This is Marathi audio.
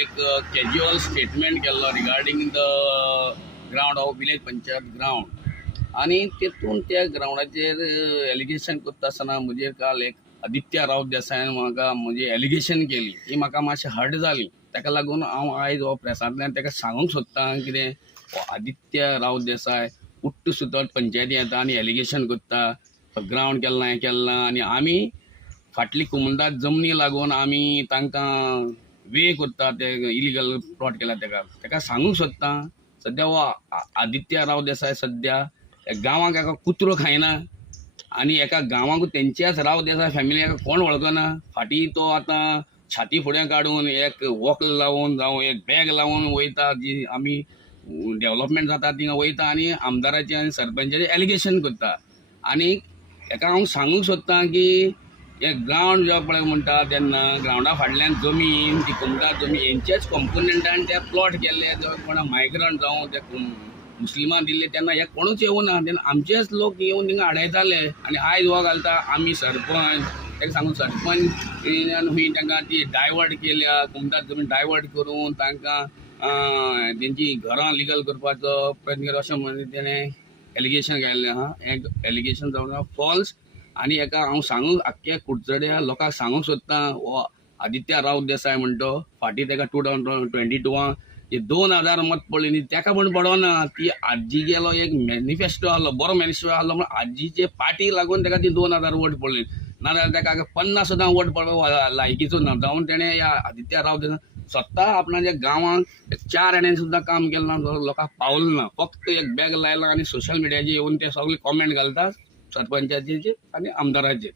एक कॅज्युअल स्टेटमेंट केल्लो regarding the ground of village panchayat ground आणि तेतून त्या ग्राउंडाचेर एलिगेशन करता आसतना म्हजेर काल एक आदित्य राव देसायान म्हाका म्हजी एलिगेशन केली ती म्हाका मातशी हर्ट जाली. ताका लागून हांव आयज हो प्रेसांतल्यान ताका सांगूंक सोदतां कितें हो आदित्य राव देसाय उट्ट सुद्दां पंचायती येता आनी एलिगेशन करता ग्राउंड केल्ला हें केल्ला आनी आमी फाटली कुमुलदाद जमनी लागून आमी तांकां वे करता ते इलिगल प्लॉट केला ताका सांगूंक सोदतां सद्या हो आदित्य राव देसाय सद्या गांवांक एका कुत्रो खायना आनी एका गांवांक तेंच्याच राव देसाय फॅमिली एका कोण वळखना. फाटीं तो आतां छाती फुडें काडून एक वॉकल लावून जावं एक बॅग लावून वयता जी आमी डेव्हलपमेंट जाता थिंगा वयता आनी आमदाराचें आनी सरपंचाचें एलिगेशन करता. आनी हेका हांव सांगूंक सोदतां की हे ग्राउंड जो पळय म्हणटा तेन्ना ग्राउंडा फाटल्यान जमीन ती कुमदाद जमीन हेंचेच कंपोनंटान ते प्लॉट केल्ले जावं कोणा मायग्रंट जावं ते मुस्लिमां दिल्ले तेन्ना हे कोणूच येवना. तेन्ना आमचेच लोक येवन थिंगा आडयताले आनी आयज हो घालता आमी सरपंच ताका सांगून सरपंच खंय तांकां ती डायवर्ट केल्या कुमदाद जमीन डायवर्ट करून तांकां तेंची घरां लिगल करपाचो प्रयत्न केलो अशें म्हणून तेणें एलिगेशन घाल्लें आहा. हें एलिगेशन जावन फॉल्स आनी हेका हांव सांगूंक आख्ख्या कुडचड्या लोकांक सांगूंक सोदतां हो आदित्य राव देसाय म्हणटो फाटीं ताका 2022 हे 2000 मत पडली न्ही ताका पूण पडोना. ती आजी गेलो एक मॅनिफेस्टो आहलो बरो मॅनिफेस्टो आहलो म्हण आजीचे पार्टी लागून ताका ती 2000 वोट पडली नाजाल्यार ताका 50 सुद्दां वोट पडपाक लायकीचो ना. जावन तेणें ह्या आदित्य राव देसाय स्वता आपणाच्या गांवांक 4 आण्यान सुद्दां काम केलें ना लोकांक पावलें ना. फक्त एक बॅग लायला आनी सोशल मिडियाचेर येवन ते सगळे कॉमेंट घालतात सरपंचाचेर आनी आमदाराचेर.